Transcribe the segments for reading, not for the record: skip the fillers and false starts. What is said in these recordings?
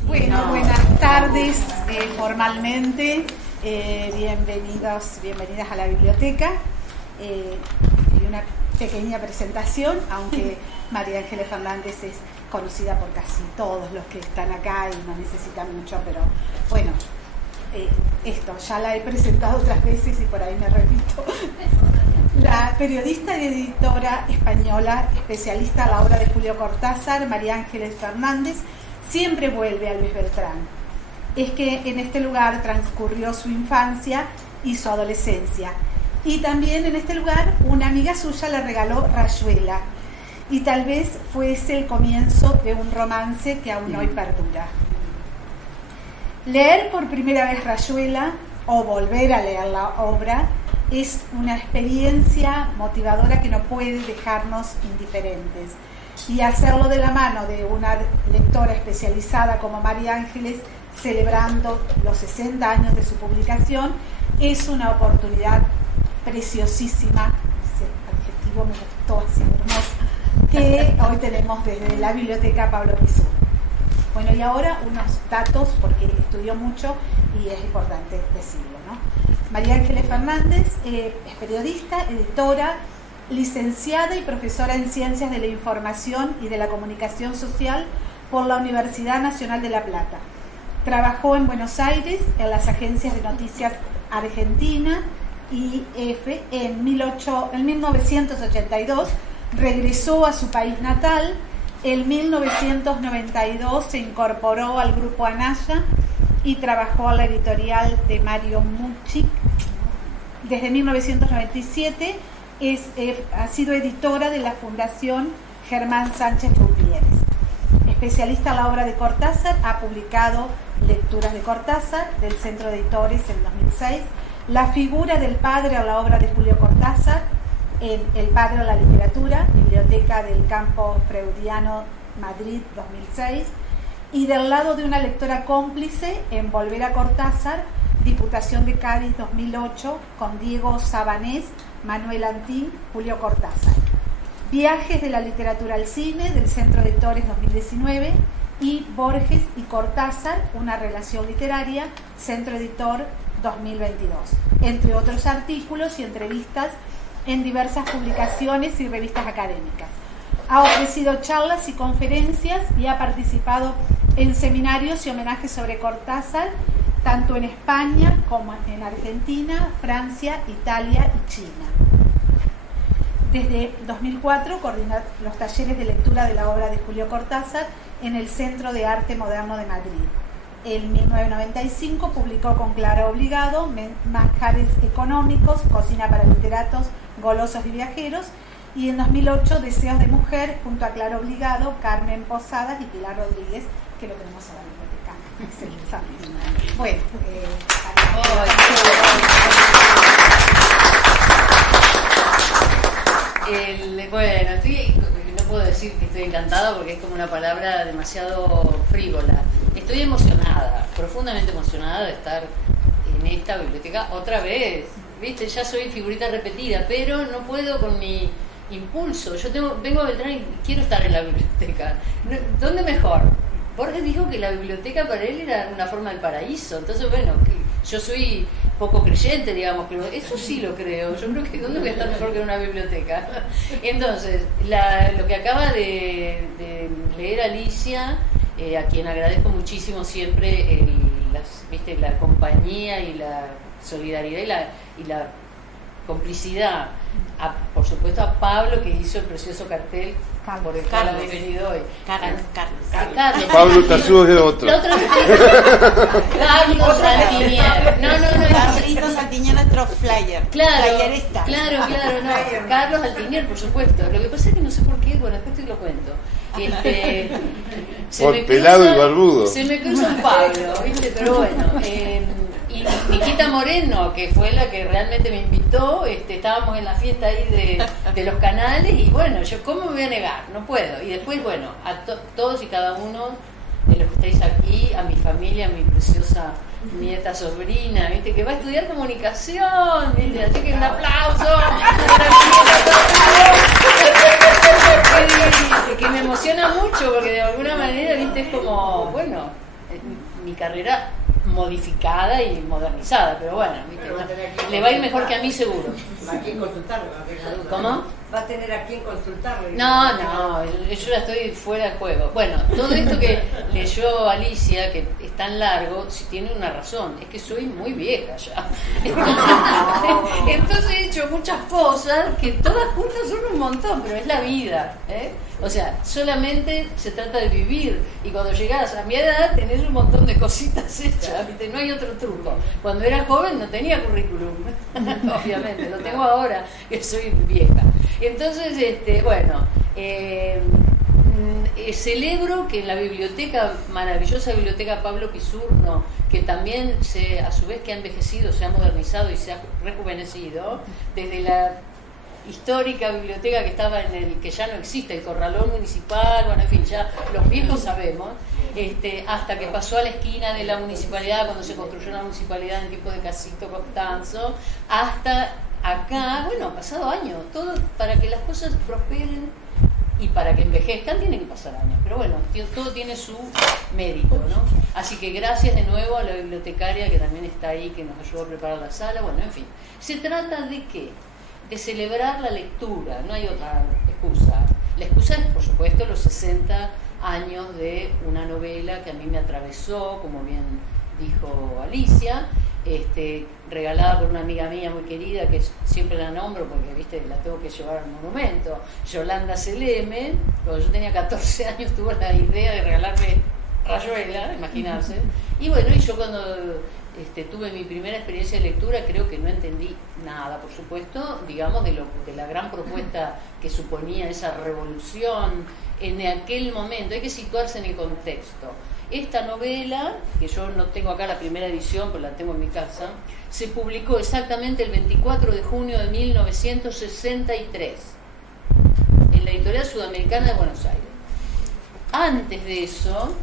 Bueno, buenas tardes formalmente. Bienvenidas a la biblioteca. Y una pequeña presentación, aunque María Ángeles Fernández es conocida por casi todos los que están acá y no necesita mucho, pero bueno, esto ya la he presentado otras veces y por ahí me repito. La periodista y editora española, especialista en la obra de Julio Cortázar, María Ángeles Fernández, siempre vuelve a Luis Beltrán. Es que en este lugar transcurrió su infancia y su adolescencia. Y también en este lugar una amiga suya le regaló Rayuela. Y tal vez fuese el comienzo de un romance que aún hoy perdura. Leer por primera vez Rayuela o volver a leer la obra es una experiencia motivadora que no puede dejarnos indiferentes. Y hacerlo de la mano de una lectora especializada como María Ángeles, celebrando los 60 años de su publicación, es una oportunidad preciosísima, ese adjetivo me gustó, así hermosa, que hoy tenemos desde la Biblioteca Pablo Pizzur. Bueno, y ahora unos datos, porque estudió mucho y es importante decirlo, ¿no? María Ángeles Fernández es periodista, editora, licenciada y profesora en Ciencias de la Información y de la Comunicación Social por la Universidad Nacional de La Plata. Trabajó en Buenos Aires en las agencias de noticias Argentina y EFE en 1982, regresó a su país natal. En 1992 se incorporó al grupo Anaya y trabajó en la editorial de Mario Mucci. Desde 1997 ha sido editora de la Fundación Germán Sánchez Gutiérrez. Especialista en la obra de Cortázar, ha publicado Lecturas de Cortázar del Centro de Editores en 2006, La figura del padre a la obra de Julio Cortázar en El padre a la literatura, Biblioteca del Campo Freudiano, Madrid 2006, y Del lado de una lectora cómplice en Volver a Cortázar, Diputación de Cádiz 2008, con Diego Sabanés, Manuel Antín, Julio Cortázar. Viajes de la literatura al cine del Centro de Editores 2019 y Borges y Cortázar, una relación literaria, Centro Editor 2022, entre otros artículos y entrevistas en diversas publicaciones y revistas académicas. Ha ofrecido charlas y conferencias y ha participado en seminarios y homenajes sobre Cortázar, tanto en España como en Argentina, Francia, Italia y China. Desde 2004 coordina los talleres de lectura de la obra de Julio Cortázar en el Centro de Arte Moderno de Madrid. En 1995 publicó con Clara Obligado Manjares Económicos, Cocina para Literatos, Golosos y Viajeros, y en 2008 Deseos de Mujer, junto a Clara Obligado, Carmen Posadas y Pilar Rodríguez, que lo tenemos a la biblioteca. Bueno, no puedo decir que estoy encantada porque es como una palabra demasiado frívola. Estoy emocionada, profundamente emocionada de estar en esta biblioteca otra vez. Viste, ya soy figurita repetida, pero no puedo con mi impulso. Vengo a Beltrán y quiero estar en la biblioteca. ¿Dónde mejor? Borges dijo que la biblioteca para él era una forma del paraíso. Entonces, bueno, yo soy poco creyente, digamos, pero eso sí lo creo. Yo creo que ¿dónde voy a estar mejor que en una biblioteca? Entonces, lo que acaba de leer Alicia, a quien agradezco muchísimo siempre la compañía y la solidaridad y la complicidad. Por supuesto a Pablo, que hizo el precioso cartel por el cual habéis venido hoy. Carlos. Pablo Tazú es otro. Carlos Altinier. Carlitos Altinier, nuestro flyer. Flyerista. Claro. Carlos Altinier, por supuesto. Lo que pasa es que no sé por qué, bueno, después te lo cuento. Por pelado y barbudo. Se me cruza un Pablo, ¿viste? Pero bueno. Y Nikita Moreno, que fue la que realmente me invitó, estábamos en la fiesta ahí de los canales y bueno, yo ¿cómo me voy a negar? No puedo. Y después, bueno, a todos y cada uno de los que estáis aquí, a mi familia, a mi preciosa nieta sobrina, ¿viste? Que va a estudiar comunicación, ¿viste? Así que un aplauso. Que me emociona mucho porque de alguna manera, ¿viste? Es como, bueno, mi carrera modificada y modernizada, pero bueno, ¿viste? Le va a ir mejor que a mí seguro. ¿Va a quien consultarlo? No tenga duda. ¿Cómo? Va a tener a quien consultarlo. No, yo ya estoy fuera de juego. Bueno, todo esto que leyó Alicia, que es tan largo, sí tiene una razón, es que soy muy vieja ya. Entonces he hecho muchas cosas que todas juntas son un montón, pero es la vida, ¿eh? O sea, solamente se trata de vivir, y cuando llegás a mi edad tenés un montón de cositas hechas, ¿viste? No hay otro truco. Cuando era joven no tenía currículum, obviamente, lo tengo ahora que soy vieja. Entonces, bueno, celebro que en la biblioteca, maravillosa biblioteca Pablo Pisurno, que también a su vez que ha envejecido, se ha modernizado y se ha rejuvenecido, desde la histórica biblioteca que estaba que ya no existe, el Corralón Municipal, bueno, en fin, ya los viejos sabemos, hasta que pasó a la esquina de la municipalidad, cuando se construyó la municipalidad en tipo de Casito Costanzo, hasta acá, bueno, han pasado años, todo para que las cosas prosperen y para que envejezcan tienen que pasar años, pero bueno, todo tiene su mérito, ¿no? Así que gracias de nuevo a la bibliotecaria que también está ahí, que nos ayudó a preparar la sala, bueno, en fin, se trata de ¿qué? De celebrar la lectura, no hay otra excusa. La excusa es, por supuesto, los 60 años de una novela que a mí me atravesó, como bien dijo Alicia, regalada por una amiga mía muy querida, que siempre la nombro porque, viste, la tengo que llevar al monumento, Yolanda Seleme. Cuando yo tenía 14 años tuvo la idea de regalarme Rayuela, imaginarse. Y bueno, y yo cuando tuve mi primera experiencia de lectura, creo que no entendí nada, por supuesto, digamos, de la gran propuesta que suponía esa revolución en aquel momento. Hay que situarse en el contexto. Esta novela, que yo no tengo acá la primera edición, pero la tengo en mi casa, se publicó exactamente el 24 de junio de 1963 en la Editorial Sudamericana de Buenos Aires. Antes de eso,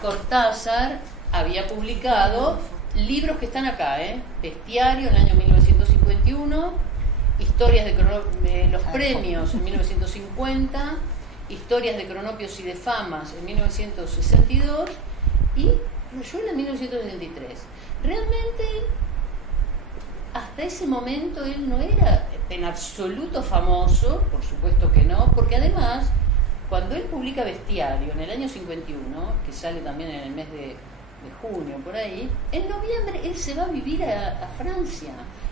Cortázar había publicado libros que están acá, Bestiario en el año 1951, Historias de los premios en 1950, Historias de Cronopios y de Famas en 1962 y Rayuela en 1973. Realmente, hasta ese momento él no era en absoluto famoso, por supuesto que no, porque además, cuando él publica Bestiario en el año 51, que sale también en el mes de junio, por ahí, en noviembre él se va a vivir a Francia.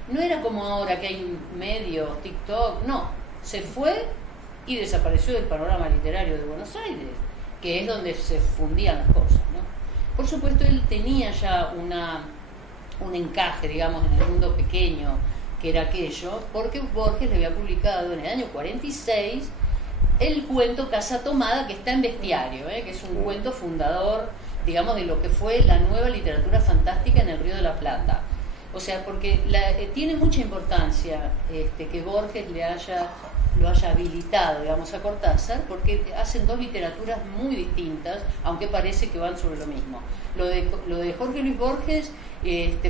No era como ahora que hay medios, TikTok, no, se fue y desapareció del panorama literario de Buenos Aires, que es donde se fundían las cosas, ¿no? Por supuesto, él tenía ya un encaje, digamos, en el mundo pequeño, que era aquello, porque Borges le había publicado en el año 46 el cuento Casa Tomada, que está en Bestiario, que es un cuento fundador, digamos, de lo que fue la nueva literatura fantástica en el Río de la Plata. O sea, porque tiene mucha importancia que Borges lo haya habilitado, digamos, a Cortázar, porque hacen dos literaturas muy distintas, aunque parece que van sobre lo mismo. Lo de Jorge Luis Borges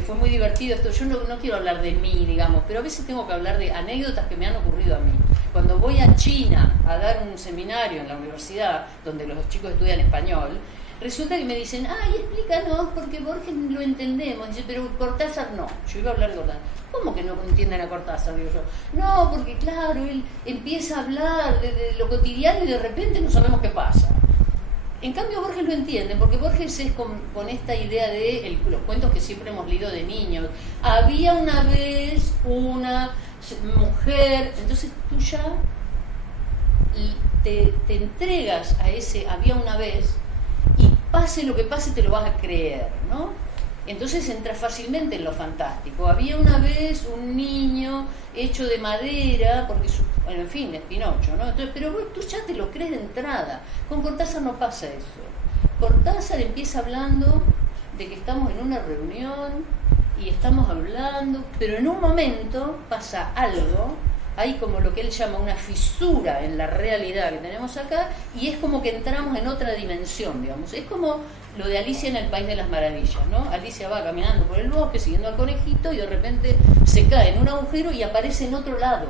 fue muy divertido. Yo no quiero hablar de mí, digamos, pero a veces tengo que hablar de anécdotas que me han ocurrido a mí. Cuando voy a China a dar un seminario en la universidad, donde los chicos estudian español, resulta que me dicen, ay, explícanos, porque Borges lo entendemos. Dice, pero Cortázar no. Yo iba a hablar de Cortázar. ¿Cómo que no entienden a Cortázar? Digo yo. No, porque claro, él empieza a hablar de lo cotidiano y de repente no sabemos qué pasa. En cambio, Borges lo entienden, porque Borges es con esta idea de los cuentos que siempre hemos leído de niños. Había una vez una mujer, entonces tú ya te entregas a ese había una vez, y pase lo que pase te lo vas a creer, ¿no? Entonces entras fácilmente en lo fantástico. Había una vez un niño hecho de madera, porque bueno, en fin, es Pinocho, ¿no? Entonces, pero tú ya te lo crees de entrada. Con Cortázar no pasa eso. Cortázar empieza hablando de que estamos en una reunión y estamos hablando, pero en un momento pasa algo. Hay como lo que él llama una fisura en la realidad que tenemos acá, y es como que entramos en otra dimensión, digamos. Es como lo de Alicia en el País de las Maravillas, ¿no? Alicia va caminando por el bosque siguiendo al conejito y de repente se cae en un agujero y aparece en otro lado.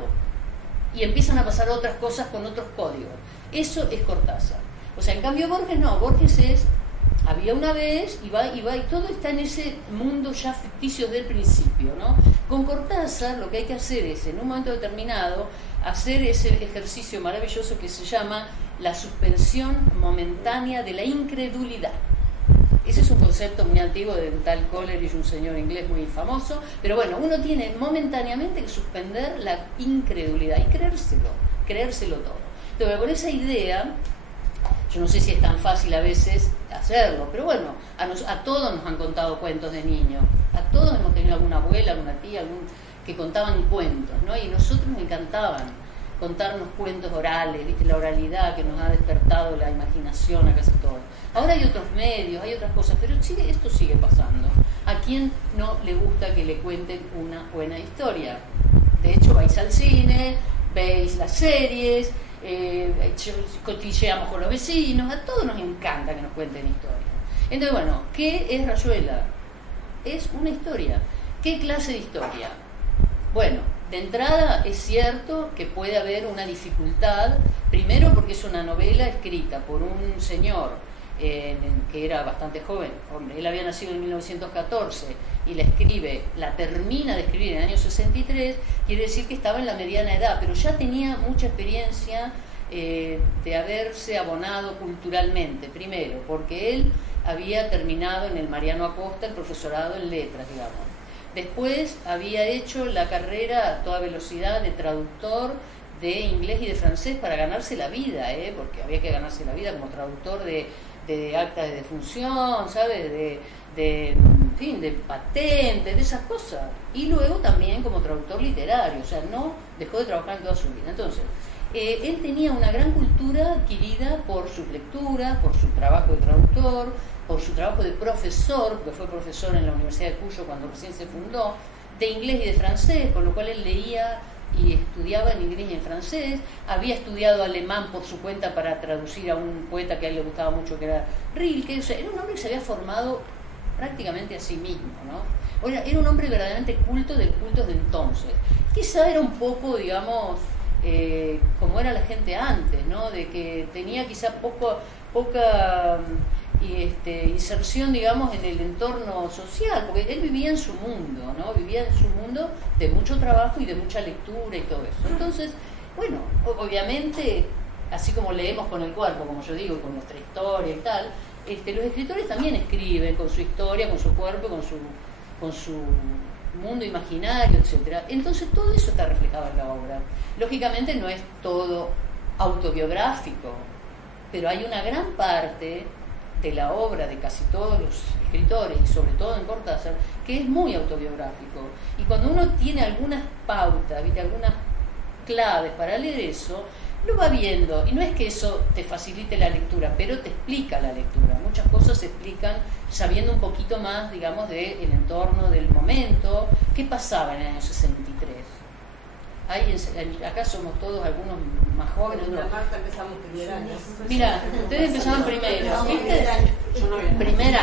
Y empiezan a pasar otras cosas con otros códigos. Eso es Cortázar. O sea, en cambio Borges no. Borges es había una vez, y todo está en ese mundo ya ficticio del principio, ¿no? Con Cortázar lo que hay que hacer es, en un momento determinado, hacer ese ejercicio maravilloso que se llama la suspensión momentánea de la incredulidad. Ese es un concepto muy antiguo de un tal Coleridge, un señor inglés muy famoso, pero bueno, uno tiene momentáneamente que suspender la incredulidad y creérselo todo. Entonces, con esa idea, yo no sé si es tan fácil a veces hacerlo, pero bueno, a todos nos han contado cuentos de niños, a todos hemos tenido alguna abuela, alguna tía, que contaban cuentos, ¿no? Y nosotros nos encantaban contarnos cuentos orales, ¿viste? La oralidad que nos ha despertado la imaginación a casi todos. Ahora hay otros medios, hay otras cosas, pero esto sigue pasando. ¿A quién no le gusta que le cuenten una buena historia? De hecho, vais al cine, veis las series, cotilleamos con los vecinos, a todos nos encanta que nos cuenten historias. Entonces, bueno, ¿qué es Rayuela? Es una historia. ¿Qué clase de historia? Bueno, de entrada es cierto que puede haber una dificultad, primero porque es una novela escrita por un señor que era bastante joven, él había nacido en 1914 y la termina de escribir en el año 63, quiere decir que estaba en la mediana edad, pero ya tenía mucha experiencia de haberse abonado culturalmente, primero porque él había terminado en el Mariano Acosta el profesorado en letras, digamos. Después había hecho la carrera a toda velocidad de traductor de inglés y de francés para ganarse la vida, porque había que ganarse la vida como traductor de actas de defunción, ¿sabes? En fin, de patentes, de esas cosas. Y luego también como traductor literario, o sea, no dejó de trabajar en toda su vida. Entonces, él tenía una gran cultura adquirida por sus lecturas, por su trabajo de traductor, por su trabajo de profesor, porque fue profesor en la Universidad de Cuyo cuando recién se fundó, de inglés y de francés, con lo cual él leía y estudiaba en inglés y en francés, había estudiado alemán por su cuenta para traducir a un poeta que a él le gustaba mucho, que era Rilke. O sea, era un hombre que se había formado prácticamente a sí mismo, ¿no? Era un hombre verdaderamente culto de cultos de entonces. Quizá era un poco, digamos, como era la gente antes, ¿no? De que tenía quizá poca inserción, digamos, en el entorno social, porque él vivía en su mundo, ¿no? Vivía en su mundo de mucho trabajo y de mucha lectura y todo eso. Entonces, bueno, obviamente, así como leemos con el cuerpo, como yo digo, con nuestra historia y tal, los escritores también escriben con su historia, con su cuerpo, con su mundo imaginario, etcétera. Entonces todo eso está reflejado en la obra. Lógicamente no es todo autobiográfico, pero hay una gran parte de la obra de casi todos los escritores, y sobre todo en Cortázar, que es muy autobiográfico. Y cuando uno tiene algunas pautas, ¿viste? Algunas claves para leer eso, lo va viendo. Y no es que eso te facilite la lectura, pero te explica la lectura. Muchas cosas se explican sabiendo un poquito más, digamos, del entorno, del momento. ¿Qué pasaba en el año 63? Acá somos todos algunos más jóvenes. En la Marta empezamos primer año. Mira, ustedes empezaban primero, ¿viste? Primera.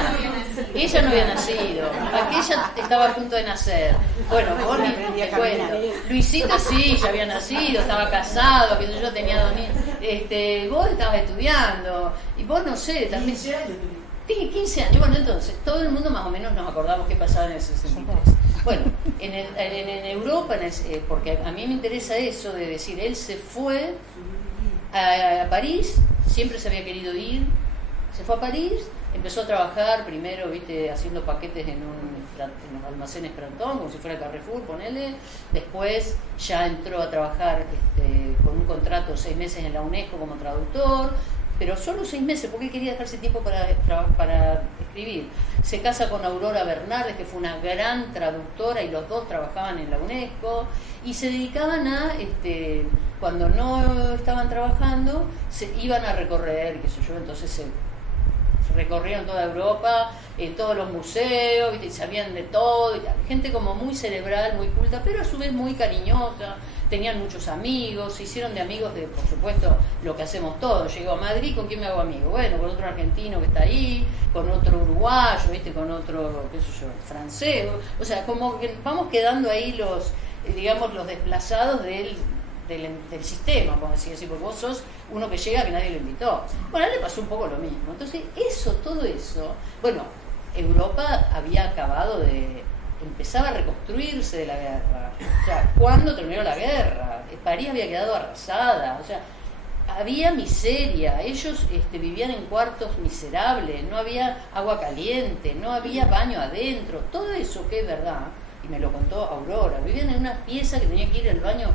Ella no había nacido. Aquella estaba a punto de nacer. Bueno, vos ni te cuento. Luisito sí, ya había nacido, estaba casado, que yo tenía 2 niños. Vos estabas estudiando. Y vos, no sé, también. 15 años. Tiene 15 años. Bueno, entonces, todo el mundo más o menos nos acordamos qué pasaba en el 63. Bueno, en Europa, porque a mí me interesa eso de decir, él se fue a París, siempre se había querido ir, se fue a París, empezó a trabajar primero, viste, haciendo paquetes en los almacenes Pranton, como si fuera Carrefour, ponele. Después ya entró a trabajar con un contrato 6 meses en la UNESCO como traductor, pero solo 6 meses, porque él quería dejarse tiempo para escribir. Se casa con Aurora Bernardes, que fue una gran traductora, y los dos trabajaban en la UNESCO, y se dedicaban a, cuando no estaban trabajando, se iban a recorrer, qué sé yo, entonces se recorrieron toda Europa, en todos los museos, y sabían de todo, y gente como muy cerebral, muy culta, pero a su vez muy cariñosa. Tenían muchos amigos, se hicieron de amigos de, por supuesto, lo que hacemos todos. Llegó a Madrid, ¿con quién me hago amigo? Bueno, con otro argentino que está ahí, con otro uruguayo, ¿viste? Con otro, qué sé yo, francés. O sea, como que vamos quedando ahí los desplazados del sistema, como decir así, porque vos sos uno que llega que nadie lo invitó. Bueno, a él le pasó un poco lo mismo. Entonces, todo eso, bueno, Europa había acabado empezaba a reconstruirse de la guerra. O sea, ¿cuándo terminó la guerra? París había quedado arrasada, o sea, había miseria, ellos vivían en cuartos miserables, no había agua caliente, no había baño adentro, todo eso que es verdad, y me lo contó Aurora, vivían en una pieza que tenía que ir al baño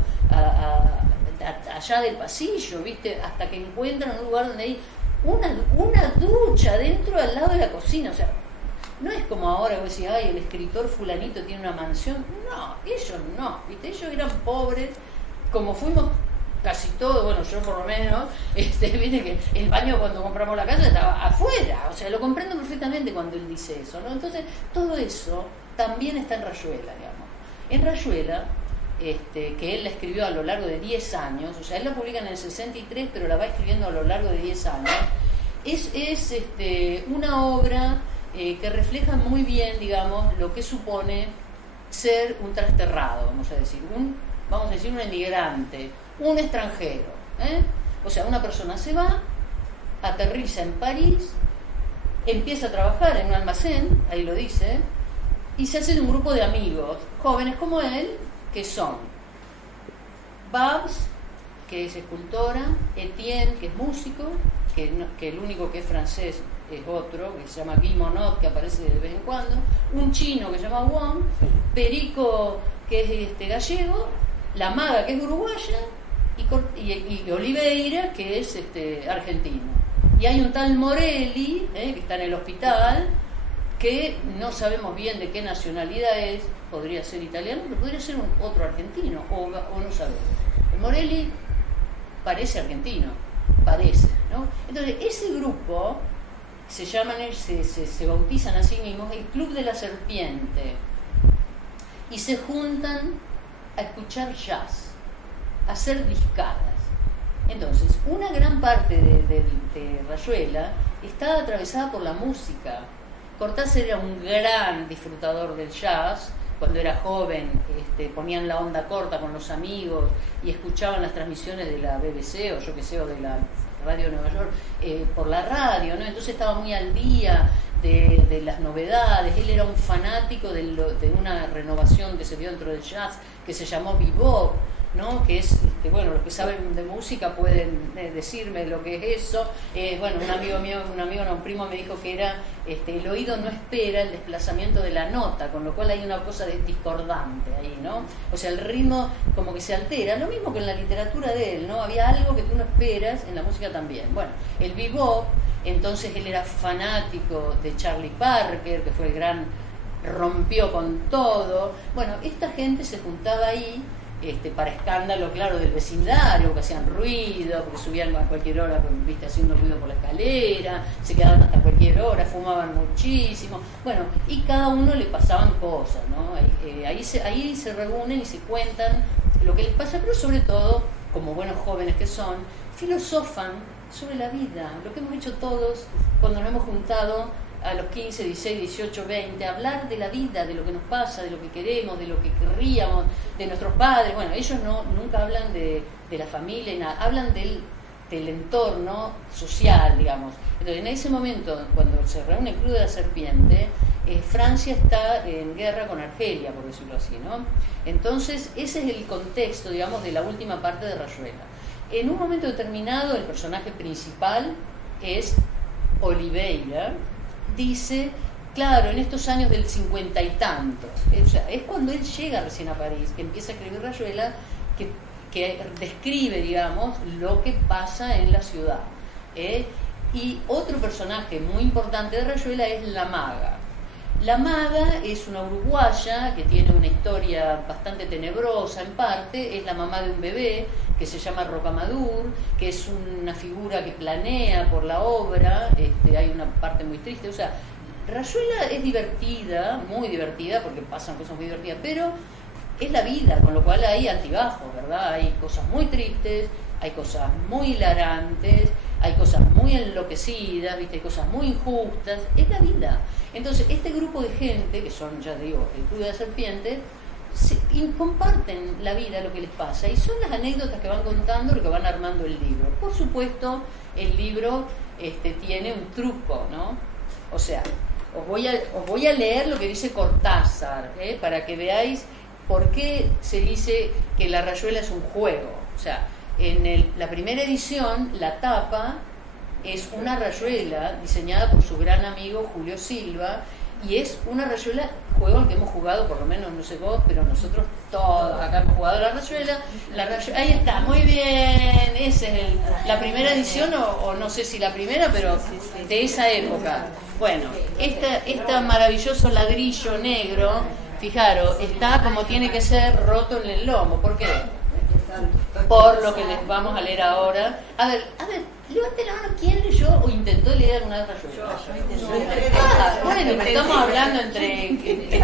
allá del pasillo, ¿viste? Hasta que encuentran un lugar donde hay una ducha dentro al lado de la cocina, o sea, no es como ahora vos decís, ay, el escritor fulanito tiene una mansión, no, ellos no, ¿viste? Ellos eran pobres, como fuimos casi todos, bueno, yo por lo menos, viste que el baño cuando compramos la casa estaba afuera, o sea, lo comprendo perfectamente cuando él dice eso, ¿no? Entonces, todo eso también está en Rayuela, digamos. En Rayuela, que él la escribió a lo largo de 10 años, o sea, él la publica en el 63, pero la va escribiendo a lo largo de 10 años, es una obra que refleja muy bien, digamos, lo que supone ser un trasterrado, vamos a decir, un emigrante, un extranjero, o sea, una persona se va, aterriza en París, empieza a trabajar en un almacén, ahí lo dice, y se hace de un grupo de amigos, jóvenes como él, que son Babs, que es escultora, Etienne, que es músico, que el único que es francés es otro, que se llama Guy Monod, que aparece de vez en cuando, un chino que se llama Wong, Perico, que es gallego, la maga, que es uruguaya, y Oliveira, que es argentino. Y hay un tal Morelli, que está en el hospital, que no sabemos bien de qué nacionalidad es, podría ser italiano, pero podría ser otro argentino, o no sabemos. El Morelli parece argentino, parece, ¿no? Entonces, ese grupo se bautizan a sí mismos el Club de la Serpiente, y se juntan a escuchar jazz, a hacer discadas. Entonces, una gran parte de Rayuela está atravesada por la música. Cortázar era un gran disfrutador del jazz. Cuando era joven, ponían la onda corta con los amigos y escuchaban las transmisiones de la BBC o yo que sé, o de la Radio Nueva York, por la radio, ¿no? Entonces estaba muy al día de las novedades. Él era un fanático de una renovación que se dio dentro del jazz que se llamó bebop, ¿no? Que es, bueno, los que saben de música pueden decirme lo que es eso. Bueno, un primo me dijo que era, el oído no espera el desplazamiento de la nota, con lo cual hay una cosa discordante ahí, ¿no? O sea, el ritmo como que se altera, lo mismo que en la literatura de él, ¿no? Había algo que tú no esperas, en la música también. Bueno, el bebop, entonces él era fanático de Charlie Parker, que fue el gran, rompió con todo. Bueno, esta gente se juntaba ahí, para escándalo, claro, del vecindario, que hacían ruido, porque subían a cualquier hora, viste, haciendo ruido por la escalera, se quedaban hasta cualquier hora, fumaban muchísimo, bueno, y cada uno le pasaban cosas, ¿no? Ahí se reúnen y se cuentan lo que les pasa, pero sobre todo, como buenos jóvenes que son, filosofan sobre la vida, lo que hemos hecho todos cuando nos hemos juntado a los 15, 16, 18, 20, hablar de la vida, de lo que nos pasa, de lo que queremos, de lo que querríamos, de nuestros padres. Bueno, ellos nunca hablan de la familia y nada, hablan del entorno social, digamos. Entonces, en ese momento, cuando se reúne el Club de la Serpiente, Francia está en guerra con Argelia, por decirlo así, ¿no? Entonces, ese es el contexto, digamos, de la última parte de Rayuela. En un momento determinado, el personaje principal es Oliveira. Dice, claro, en estos años del 50 y tanto, o sea, es cuando él llega recién a París, que empieza a escribir Rayuela, que describe, digamos, lo que pasa en la ciudad. Y otro personaje muy importante de Rayuela es la maga. La maga es una uruguaya que tiene una historia bastante tenebrosa en parte, es la mamá de un bebé que se llama Rocamadour, que es una figura que planea por la obra, hay una parte muy triste, o sea, Rayuela es divertida, muy divertida, porque pasan cosas muy divertidas, pero es la vida, con lo cual hay altibajos, ¿verdad? Hay cosas muy tristes, hay cosas muy hilarantes, hay cosas muy enloquecidas, ¿viste? Hay cosas muy injustas, es la vida. Entonces, este grupo de gente, que son, ya digo, el Club de la Serpiente, y comparten la vida, lo que les pasa, y son las anécdotas que van contando lo que van armando el libro. Por supuesto, el libro tiene un truco, ¿no? O sea, os voy a leer lo que dice Cortázar, para que veáis por qué se dice que La Rayuela es un juego. O sea, en la primera edición, la tapa es una rayuela diseñada por su gran amigo Julio Silva, y es una rayuela, juego al que hemos jugado, por lo menos no sé vos, pero nosotros todos acá hemos jugado la rayuela. Ahí está, muy bien, esa es la primera edición, o no sé si la primera, pero de esa época. Bueno, este maravilloso ladrillo negro, fijaros, está como tiene que ser, roto en el lomo. ¿Por qué? Por lo que les vamos a leer ahora. A ver, levante la mano, ¿quién leyó o intentó leer una rayuela? Bueno, estamos hablando entre expertos.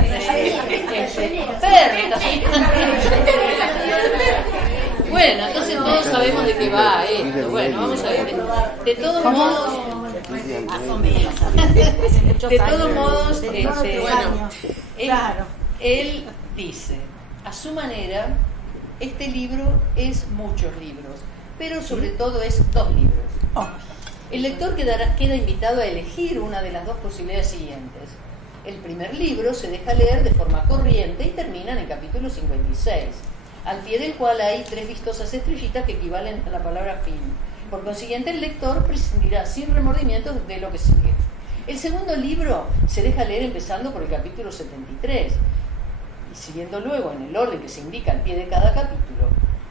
Bueno, entonces todos sabemos de qué va esto. Bueno, vamos a ver. De todos modos, él dice, a su manera, este libro es muchos libros, pero sobre todo es 2 libros. El lector queda invitado a elegir una de las 2 posibilidades siguientes. El primer libro se deja leer de forma corriente y termina en el capítulo 56, al pie del cual hay 3 vistosas estrellitas que equivalen a la palabra fin. Por consiguiente, el lector prescindirá sin remordimientos de lo que sigue. El segundo libro se deja leer empezando por el capítulo 73, y siguiendo luego en el orden que se indica al pie de cada capítulo.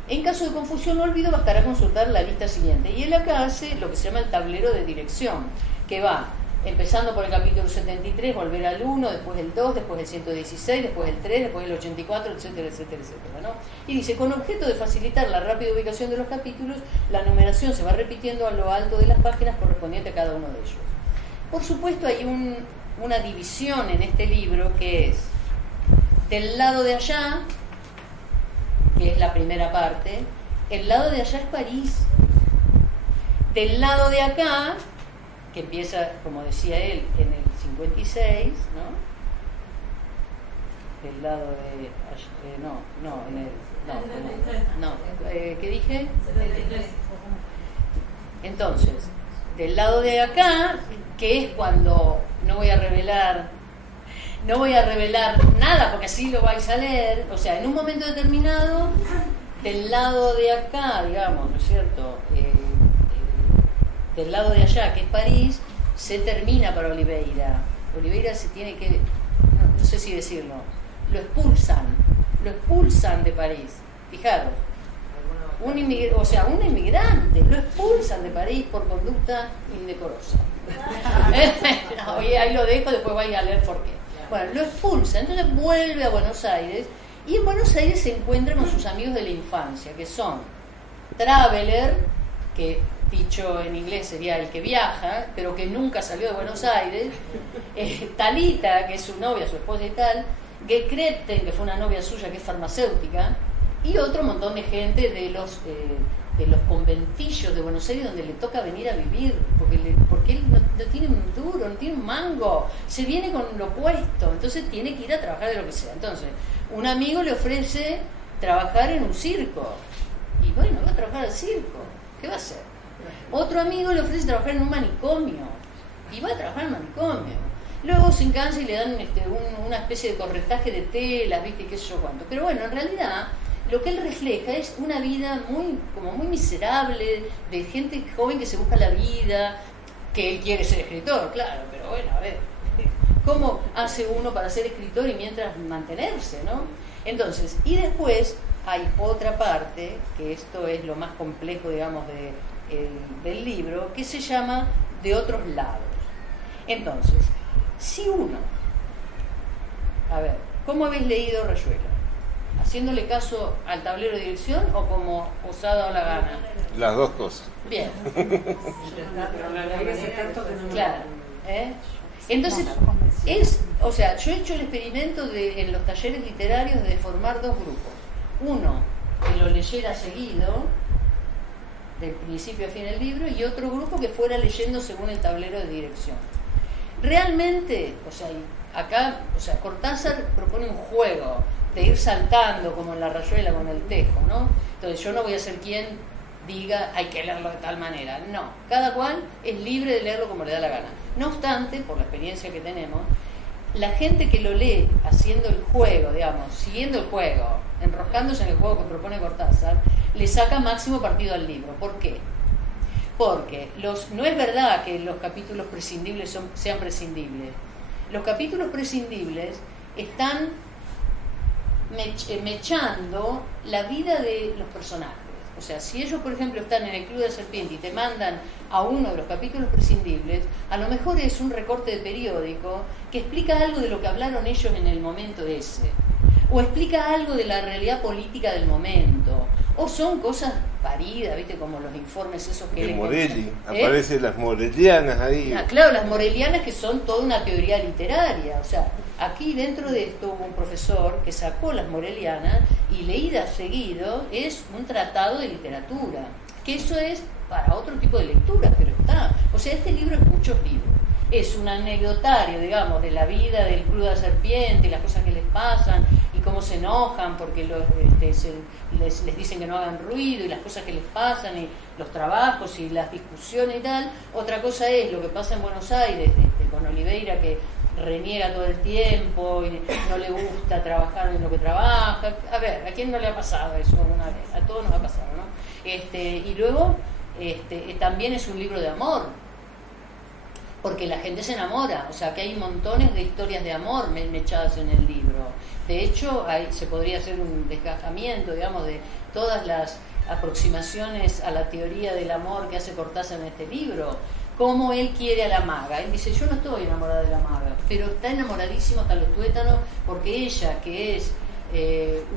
En caso de confusión o olvido, bastará consultar la lista siguiente. Y él acá hace lo que se llama el tablero de dirección, que va empezando por el capítulo 73, volver al 1, después el 2, después el 116, después el 3, después el 84, etcétera, etcétera, etcétera, ¿no? Y dice, con objeto de facilitar la rápida ubicación de los capítulos, la numeración se va repitiendo a lo alto de las páginas correspondiente a cada uno de ellos. Por supuesto, hay una división en este libro que es del lado de allá, que es la primera parte. El lado de allá es París. Del lado de acá, que empieza, como decía él, en el 56, ¿no? Del lado de ¿qué dije? 73. Entonces, del lado de acá, que es cuando no voy a revelar nada, porque así lo vais a leer, o sea, en un momento determinado, del lado de acá, digamos, ¿no es cierto?, del lado de allá, que es París, se termina para Oliveira. Oliveira se tiene que, no sé si decirlo, lo expulsan de París. Fijaros, un inmigrante, lo expulsan de París por conducta indecorosa. Ahí lo dejo, después vais a leer por qué. Bueno, lo expulsan, entonces vuelve a Buenos Aires, y en Buenos Aires se encuentra con sus amigos de la infancia, que son Traveler, que dicho en inglés sería el que viaja, pero que nunca salió de Buenos Aires, Talita, que es su novia, su esposa y tal, Gekreten, que fue una novia suya que es farmacéutica, y otro montón de gente de los conventillos de Buenos Aires donde le toca venir a vivir, porque él no tiene un duro, no tiene un mango, se viene con lo puesto, entonces tiene que ir a trabajar de lo que sea. Entonces, un amigo le ofrece trabajar en un circo, y bueno, va a trabajar al circo, ¿qué va a hacer? Otro amigo le ofrece trabajar en un manicomio, y va a trabajar en un manicomio. Luego se cansa y le dan una especie de corretaje de telas, ¿viste? Qué sé yo cuánto. Pero bueno, en realidad lo que él refleja es una vida muy miserable, de gente joven que se busca la vida, que él quiere ser escritor, claro, pero bueno, a ver, ¿cómo hace uno para ser escritor y mientras mantenerse, ¿no? Entonces, y después hay otra parte, que esto es lo más complejo, digamos, del libro, que se llama De otros lados. Entonces, si uno, a ver, ¿cómo habéis leído Rayuela? ¿Haciéndole caso al tablero de dirección o como os ha dado la gana? Las 2 cosas. Bien. Claro. Entonces, yo he hecho el experimento en los talleres literarios de formar 2 grupos. Uno que lo leyera seguido, del principio a fin del libro, y otro grupo que fuera leyendo según el tablero de dirección. Realmente, acá Cortázar propone un juego, de ir saltando como en la rayuela con el tejo, ¿no? Entonces yo no voy a ser quien diga hay que leerlo de tal manera, no, cada cual es libre de leerlo como le da la gana. No obstante, por la experiencia que tenemos, la gente que lo lee haciendo el juego, digamos, siguiendo el juego, enroscándose en el juego que propone Cortázar, le saca máximo partido al libro. ¿Por qué? Porque no es verdad que los capítulos prescindibles sean prescindibles. Los capítulos prescindibles están mechando la vida de los personajes. O sea, si ellos, por ejemplo, están en el Club de la Serpiente y te mandan a uno de los capítulos prescindibles, a lo mejor es un recorte de periódico que explica algo de lo que hablaron ellos en el momento ese, o explica algo de la realidad política del momento, o son cosas paridas, ¿viste? Como los informes esos que... De Morelli, aparecen las morelianas ahí. Claro, las morelianas, que son toda una teoría literaria. O sea, aquí dentro de esto hubo un profesor que sacó las morelianas y leída seguido es un tratado de literatura, que eso es para otro tipo de lectura, pero está. O sea, este libro es muchos libros. Es un anecdotario, digamos, de la vida del Club de la Serpiente, las cosas que les pasan y cómo se enojan porque les dicen que no hagan ruido y las cosas que les pasan y los trabajos y las discusiones y tal. Otra cosa es lo que pasa en Buenos Aires con Oliveira, que reniega todo el tiempo y no le gusta trabajar en lo que trabaja. A ver, ¿a quién no le ha pasado eso alguna vez? A todos nos ha pasado, ¿no? Y luego también es un libro de amor, porque la gente se enamora, o sea que hay montones de historias de amor mechadas en el libro. De hecho, se podría hacer un desgajamiento, digamos, de todas las aproximaciones a la teoría del amor que hace Cortázar en este libro. Cómo él quiere a la maga. Él dice, yo no estoy enamorada de la maga, pero está enamoradísimo hasta los tuétanos, porque ella, que es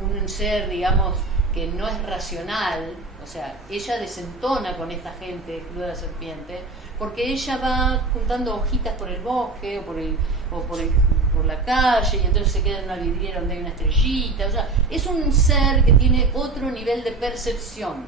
un ser, digamos, que no es racional, o sea, ella desentona con esta gente del Club de la Serpiente, porque ella va juntando hojitas por el bosque por la calle, y entonces se queda en una vidriera donde hay una estrellita. O sea, es un ser que tiene otro nivel de percepción,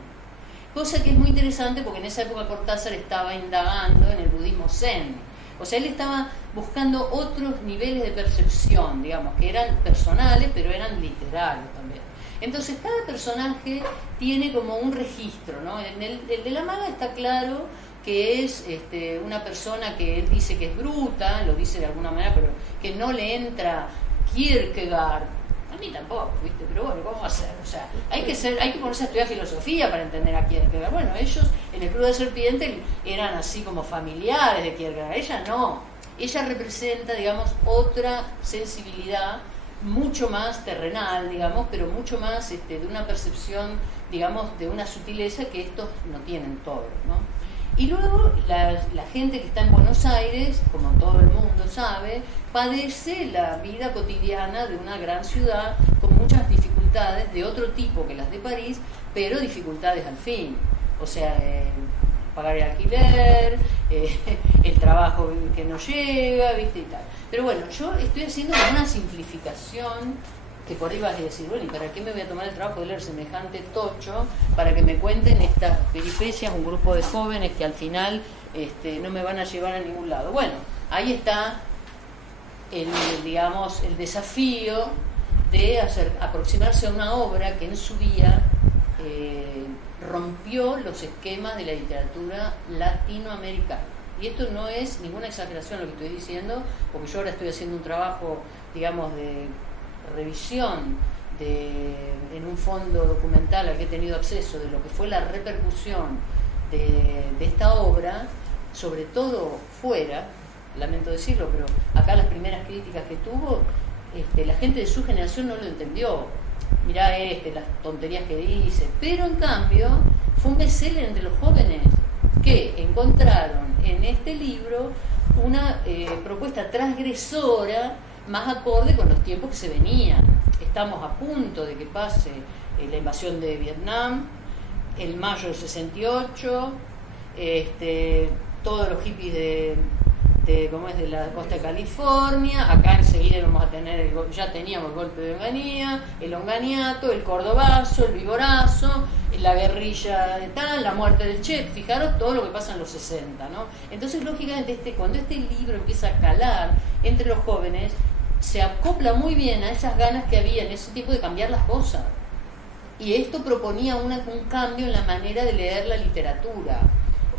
cosa que es muy interesante porque en esa época Cortázar estaba indagando en el budismo zen. O sea, él estaba buscando otros niveles de percepción, digamos, que eran personales, pero eran literarios también. Entonces, cada personaje tiene como un registro, ¿no? El de la maga está claro que es una persona que él dice que es bruta, lo dice de alguna manera, pero que no le entra Kierkegaard. A mí tampoco, ¿viste? Pero bueno, ¿cómo va a ser? O sea, hay que ponerse a estudiar filosofía para entender a Kierkegaard. Bueno, ellos en el Club de Serpiente eran así como familiares de Kierkegaard. Ella no. Ella representa, digamos, otra sensibilidad mucho más terrenal, digamos, pero mucho más de una percepción, digamos, de una sutileza que estos no tienen todos, ¿no? Y luego la gente que está en Buenos Aires, como todo el mundo sabe, padece la vida cotidiana de una gran ciudad con muchas dificultades de otro tipo que las de París, pero dificultades al fin. O sea, pagar el alquiler, el trabajo que no llega, ¿viste? Y tal. Pero bueno, yo estoy haciendo una simplificación que por ahí vas a decir, bueno, ¿y para qué me voy a tomar el trabajo de leer semejante tocho para que me cuenten estas peripecias, un grupo de jóvenes que al final no me van a llevar a ningún lado? Bueno, ahí está el desafío de aproximarse a una obra que en su día rompió los esquemas de la literatura latinoamericana. Y esto no es ninguna exageración lo que estoy diciendo, porque yo ahora estoy haciendo un trabajo, digamos, de revisión en un fondo documental al que he tenido acceso de lo que fue la repercusión de esta obra, sobre todo fuera, lamento decirlo, pero acá las primeras críticas que tuvo, la gente de su generación no lo entendió. Mirá las tonterías que dice, pero en cambio fue un bestseller entre los jóvenes que encontraron en este libro una propuesta transgresora más acorde con los tiempos que se venían. Estamos a punto de que pase la invasión de Vietnam, el mayo del 68, todos los hippies de la costa de California. Acá enseguida vamos a tener ya teníamos el golpe de Onganía, el onganiato, el cordobazo, el viborazo, la guerrilla de tal, la muerte del Che. Fijaros todo lo que pasa en los 60, ¿no? Entonces, lógicamente, cuando este libro empieza a calar entre los jóvenes, se acopla muy bien a esas ganas que había en ese tiempo de cambiar las cosas. Y esto proponía un cambio en la manera de leer la literatura,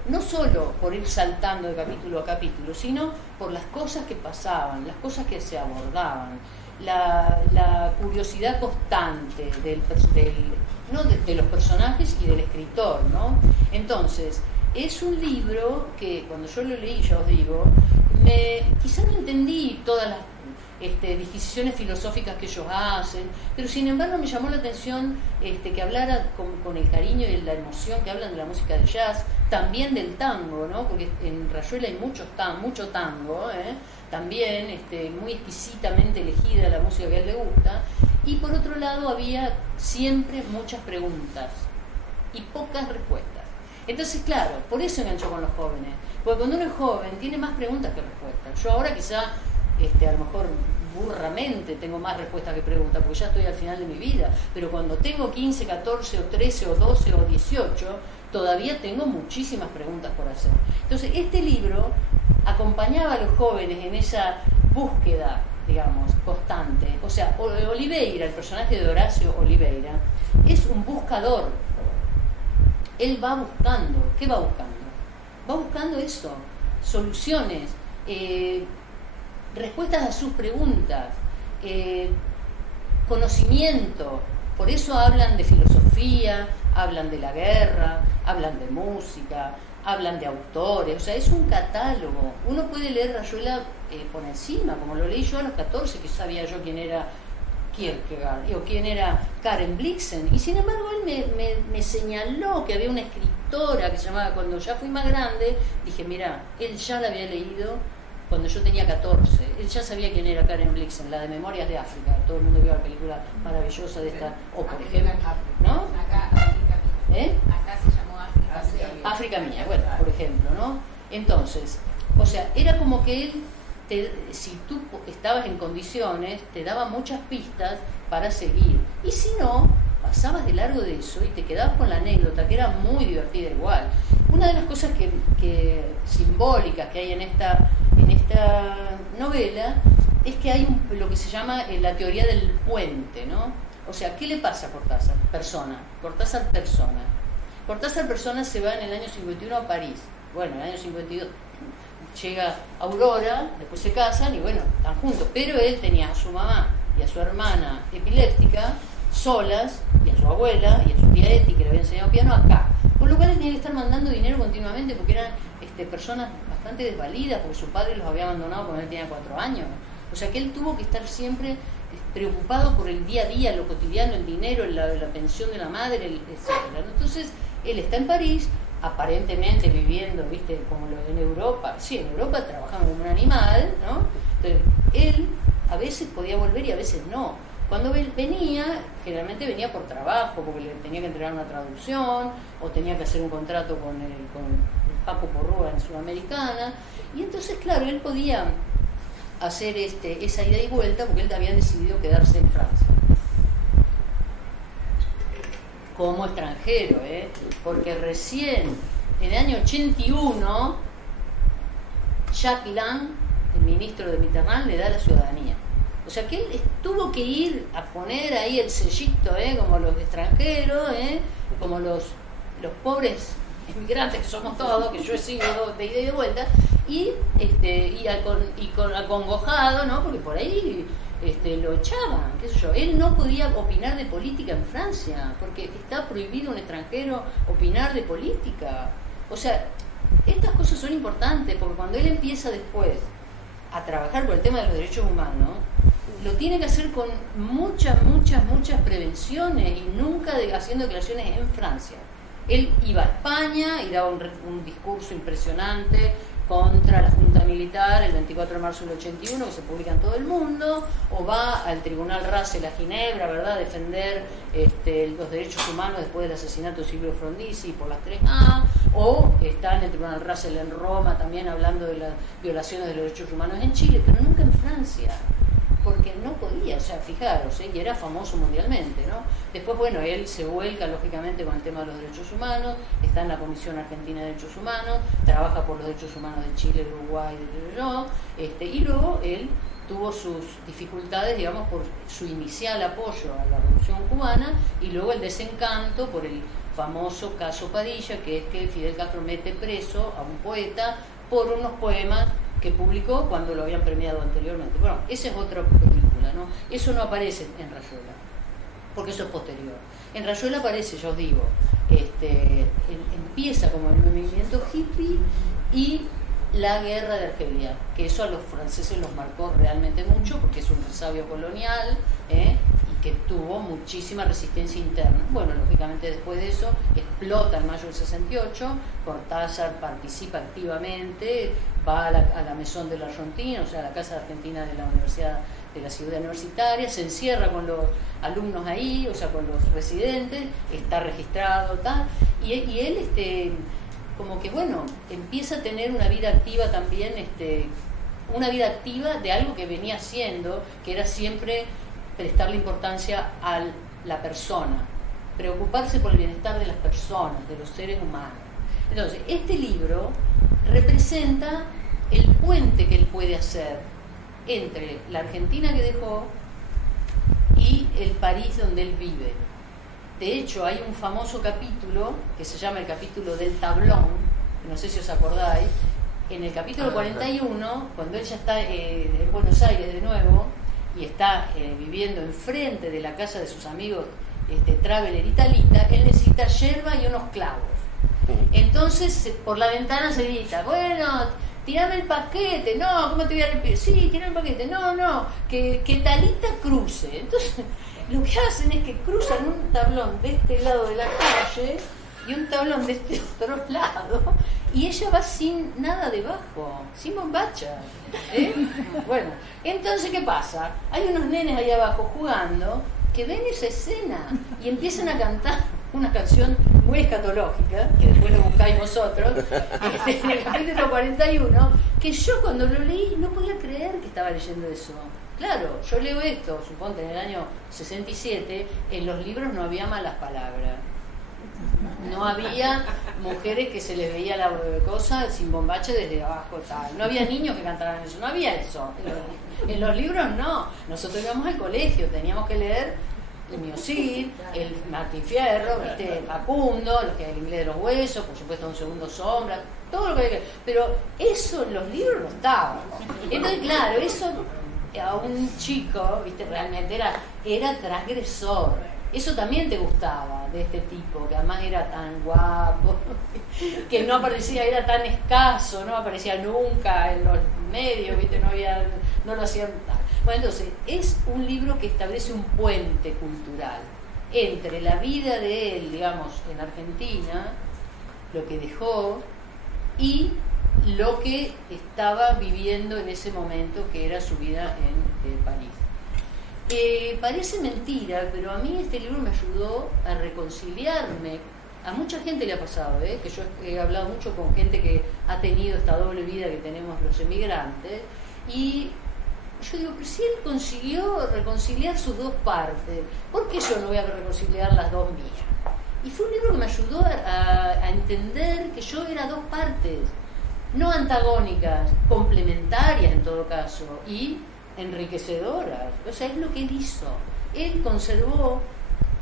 no solo por ir saltando de capítulo a capítulo, sino por las cosas que pasaban, las cosas que se abordaban, la curiosidad constante de los personajes y del escritor, ¿no? Entonces, es un libro que cuando yo lo leí, ya os digo, quizás no entendí todas las disquisiciones filosóficas que ellos hacen, pero sin embargo me llamó la atención que hablara con el cariño y la emoción que hablan de la música de jazz, también del tango, ¿no? Porque en Rayuela hay mucho tango, también muy exquisitamente elegida la música que a él le gusta, y por otro lado había siempre muchas preguntas y pocas respuestas. Entonces, claro, por eso enganchó con los jóvenes, porque cuando uno es joven tiene más preguntas que respuestas. Yo ahora quizá a lo mejor burramente tengo más respuestas que preguntas, porque ya estoy al final de mi vida, pero cuando tengo 15, 14 o 13 o 12 o 18, todavía tengo muchísimas preguntas por hacer. Entonces, este libro acompañaba a los jóvenes en esa búsqueda, digamos, constante. O sea, Oliveira, el personaje de Horacio Oliveira, es un buscador. Él va buscando. ¿Qué va buscando? Va buscando eso, soluciones, respuestas a sus preguntas, conocimiento. Por eso hablan de filosofía, hablan de la guerra, hablan de música, hablan de autores. O sea, es un catálogo. Uno puede leer Rayuela por encima, como lo leí yo a los 14, que sabía yo quién era Kierkegaard o quién era Karen Blixen, y sin embargo él me señaló que había una escritora que se llamaba, cuando ya fui más grande, dije, mira, él ya la había leído cuando yo tenía 14, él ya sabía quién era Karen Blixen, la de Memorias de África. Todo el mundo vio la película maravillosa de esta, o por ejemplo, ¿no? Acá se llamó África Mía, bueno, por ejemplo, ¿no? Entonces, o sea, era como que él, si tú estabas en condiciones, te daba muchas pistas para seguir, y si no, pasabas de largo de eso y te quedabas con la anécdota, que era muy divertida igual. Una de las cosas que simbólicas que hay en esta novela es que hay lo que se llama la teoría del puente, ¿no? O sea, ¿qué le pasa a Cortázar? Cortázar persona se va en el año 51 a París. Bueno, en el año 52 llega Aurora, después se casan y bueno, están juntos. Pero él tenía a su mamá y a su hermana epiléptica solas, y a su abuela y a su tía Eti, que le había enseñado piano, acá. Con lo cual él tenía que estar mandando dinero continuamente, porque eran personas bastante desvalidas, porque su padre los había abandonado cuando él tenía 4 años. O sea que él tuvo que estar siempre preocupado por el día a día, lo cotidiano, el dinero, la pensión de la madre, etc. Entonces él está en París, aparentemente viviendo, viste, como en Europa. Sí, en Europa trabajando como un animal, ¿no? Entonces él a veces podía volver y a veces no. Cuando él venía, generalmente venía por trabajo, porque le tenía que entregar una traducción, o tenía que hacer un contrato con el Paco Porrúa en Sudamericana, y entonces, claro, él podía hacer esa ida y vuelta, porque él había decidido quedarse en Francia. Como extranjero, porque recién, en el año 81, Jacques Lang, el ministro de Mitterrand, le da la ciudadanía. O sea que él tuvo que ir a poner ahí el sellito, como los extranjeros, como los pobres inmigrantes que somos todos, que yo he sido de ida y de vuelta, y acongojado, ¿no? Porque por ahí lo echaban, qué sé yo. Él no podía opinar de política en Francia, porque está prohibido a un extranjero opinar de política. O sea, estas cosas son importantes, porque cuando él empieza después a trabajar por el tema de los derechos humanos, lo tiene que hacer con muchas prevenciones, y nunca haciendo declaraciones en Francia. Él iba a España y daba un discurso impresionante contra la Junta Militar el 24 de marzo del 81, que se publica en todo el mundo, o va al Tribunal Russell a Ginebra, ¿verdad?, a defender los derechos humanos después del asesinato de Silvio Frondizi por las 3A, o está en el Tribunal Russell en Roma también hablando de las violaciones de los derechos humanos en Chile, pero nunca en Francia, porque no podía, o sea, fijaros, y era famoso mundialmente, ¿no? Después, bueno, él se vuelca lógicamente con el tema de los derechos humanos, está en la Comisión Argentina de Derechos Humanos, trabaja por los derechos humanos de Chile, Uruguay, y luego él tuvo sus dificultades, digamos, por su inicial apoyo a la Revolución Cubana y luego el desencanto por el famoso caso Padilla, que es que Fidel Castro mete preso a un poeta por unos poemas que publicó cuando lo habían premiado anteriormente. Bueno, esa es otra película, ¿no? Eso no aparece en Rayuela, porque eso es posterior. En Rayuela aparece, yo os digo, empieza como el movimiento hippie y la guerra de Argelia, que eso a los franceses los marcó realmente mucho, porque es un resabio colonial, y que tuvo muchísima resistencia interna. Bueno, lógicamente después de eso explota en mayo del 68, Cortázar participa activamente, va a la Maison de la Argentina, o sea, a la Casa Argentina de la Universidad de la Ciudad Universitaria, se encierra con los alumnos ahí, o sea, con los residentes, está registrado, tal, y él como que bueno, empieza a tener una vida activa también, una vida activa de algo que venía haciendo, que era siempre prestarle importancia a la persona, preocuparse por el bienestar de las personas, de los seres humanos. Entonces, este libro representa el puente que él puede hacer entre la Argentina que dejó y el París donde él vive. De hecho, hay un famoso capítulo que se llama el capítulo del tablón, no sé si os acordáis, en el capítulo 41, cuando él ya está en Buenos Aires de nuevo y está viviendo enfrente de la casa de sus amigos Traveler y Talita, él necesita yerba y unos clavos. Entonces, por la ventana se grita, bueno, tirame el paquete, no, ¿cómo te voy a repetir? Sí, tirame el paquete, no, que Talita cruce. Entonces, lo que hacen es que cruzan un tablón de este lado de la calle y un tablón de este otro lado, y ella va sin nada debajo, sin bombacha. Bueno, entonces, ¿qué pasa? Hay unos nenes ahí abajo jugando que ven esa escena y empiezan a cantar una canción muy escatológica, que después lo buscáis vosotros, en el capítulo 41, que yo cuando lo leí no podía creer que estaba leyendo eso. Claro, yo leo esto, suponte en el año 67, en los libros no había malas palabras, no había mujeres que se les veía la cosa sin bombacha desde abajo, tal, no había niños que cantaran eso, no había eso, en los libros no. Nosotros íbamos al colegio, teníamos que leer el Miocid, el Martín Fierro, Facundo, los que hay el inglés de los huesos, por supuesto Un segundo sombra, todo lo que hay, pero eso en los libros no estaba. Entonces, claro, eso a un chico, realmente era transgresor. Eso también te gustaba de este tipo, que además era tan guapo, que no aparecía, era tan escaso, no aparecía nunca en los medios, no lo hacían tal. Bueno, entonces, es un libro que establece un puente cultural entre la vida de él, digamos, en Argentina, lo que dejó, y lo que estaba viviendo en ese momento, que era su vida en París. Parece mentira, pero a mí este libro me ayudó a reconciliarme. A mucha gente le ha pasado, que yo he hablado mucho con gente que ha tenido esta doble vida que tenemos los emigrantes, y yo digo, pero si él consiguió reconciliar sus dos partes, ¿por qué yo no voy a reconciliar las dos mías? Y fue un libro que me ayudó a entender que yo era dos partes, no antagónicas, complementarias en todo caso, y enriquecedoras. O sea, es lo que él hizo. Él conservó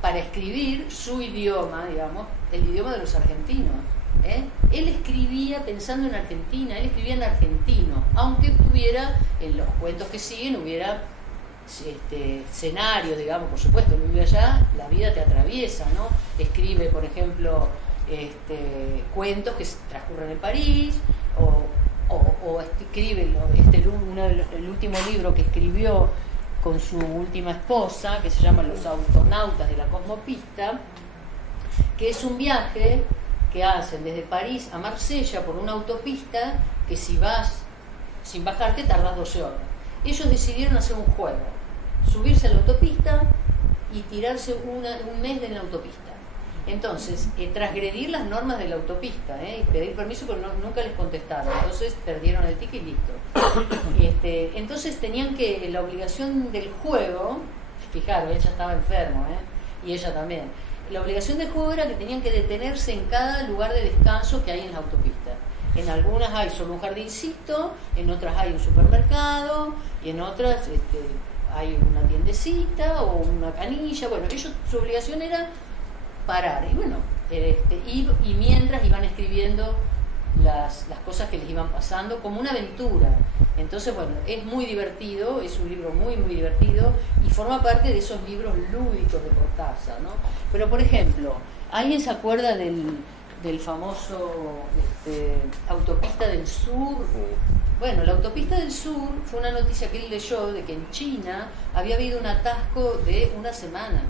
para escribir su idioma, digamos, el idioma de los argentinos. Él escribía pensando en Argentina, él escribía en argentino, aunque tuviera, en los cuentos que siguen, hubiera escenarios, digamos, por supuesto, él vive allá, la vida te atraviesa, ¿no? Escribe, por ejemplo, cuentos que transcurren en París, o escribe el último libro que escribió con su última esposa, que se llama Los autonautas de la cosmopista, que es un viaje que hacen desde París a Marsella por una autopista que si vas sin bajarte tardas 12 horas. Ellos decidieron hacer un juego, subirse a la autopista y tirarse un mes en la autopista. Entonces, transgredir las normas de la autopista, y pedir permiso, pero nunca les contestaron. Entonces perdieron el ticket y listo. Entonces tenían que, la obligación del juego, fijaros, él ya estaba enfermo, y ella también. La obligación del juego era que tenían que detenerse en cada lugar de descanso que hay en la autopista. En algunas hay solo un jardincito, en otras hay un supermercado, y en otras hay una tiendecita o una canilla. Bueno, ellos, su obligación era parar. Y bueno, y mientras iban escribiendo las cosas que les iban pasando como una aventura. Entonces, bueno, es muy divertido, es un libro muy, muy divertido y forma parte de esos libros lúdicos de Cortázar, ¿no? Pero, por ejemplo, ¿alguien se acuerda del famoso Autopista del Sur? Bueno, la Autopista del Sur fue una noticia que él leyó de que en China había habido un atasco de una semana.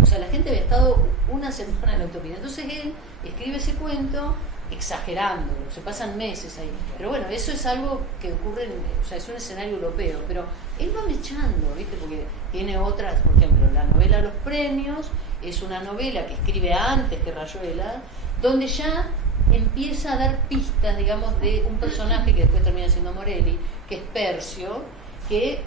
O sea, la gente había estado una semana en la autopista. Entonces él escribe ese cuento exagerando, se pasan meses ahí. Pero bueno, eso es algo que ocurre, o sea, es un escenario europeo, pero él va mechando, ¿viste? Porque tiene otras, por ejemplo, la novela Los Premios, es una novela que escribe antes que Rayuela, donde ya empieza a dar pistas, digamos, de un personaje que después termina siendo Morelli, que es Percio, que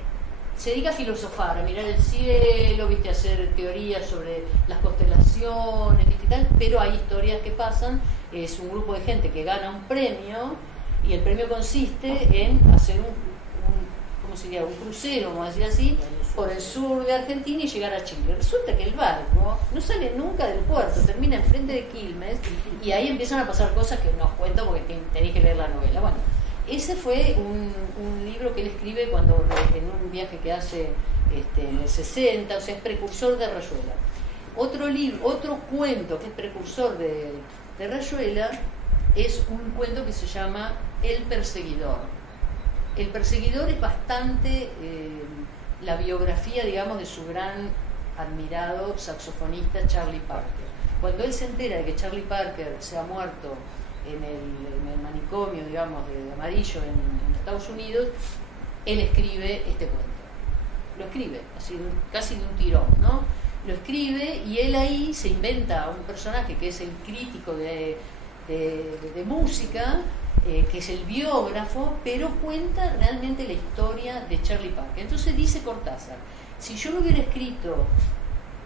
se dedica a filosofar, a mirar el cielo, ¿viste? A hacer teorías sobre las constelaciones, ¿viste? Y tal, pero hay historias que pasan. Es un grupo de gente que gana un premio y el premio consiste en hacer ¿cómo se diría? Un crucero, vamos a decir así, por el sur de Argentina y llegar a Chile. Resulta que el barco no sale nunca del puerto, termina enfrente de Quilmes y ahí empiezan a pasar cosas que no os cuento porque tenéis que leer la novela. Bueno, ese fue un libro que él escribe cuando en un viaje que hace en el 60, o sea, es precursor de Rayuela. Otro cuento que es precursor de Rayuela es un cuento que se llama El Perseguidor. El Perseguidor es bastante la biografía, digamos, de su gran admirado saxofonista Charlie Parker. Cuando él se entera de que Charlie Parker se ha muerto en el manicomio, digamos, de Amarillo en Estados Unidos, él escribe este cuento. Lo escribe, así casi de un tirón, ¿no? Lo escribe y él ahí se inventa un personaje que es el crítico de música, que es el biógrafo, pero cuenta realmente la historia de Charlie Parker. Entonces dice Cortázar, si yo no hubiera escrito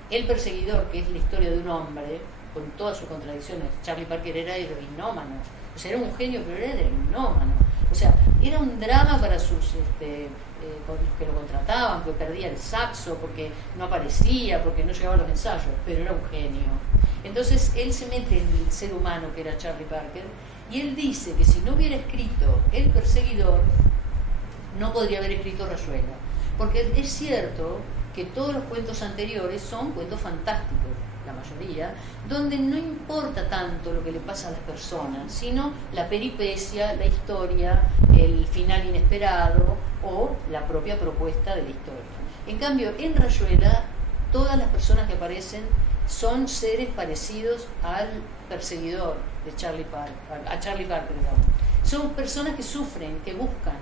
El Perseguidor, que es la historia de un hombre, con todas sus contradicciones, Charlie Parker era heroinómano, o sea, era un genio, pero era heroinómano, o sea, era un drama para sus que lo contrataban, porque perdía el saxo, porque no aparecía, porque no llegaba a los ensayos, pero era un genio. Entonces él se mete en el ser humano que era Charlie Parker y él dice que si no hubiera escrito El Perseguidor no podría haber escrito Rayuela, porque es cierto que todos los cuentos anteriores son cuentos fantásticos, la mayoría, donde no importa tanto lo que le pasa a las personas, sino la peripecia, la historia, el final inesperado o la propia propuesta de la historia. En cambio, en Rayuela, todas las personas que aparecen son seres parecidos al perseguidor de Charlie Parker, digamos. Son personas que sufren, que buscan,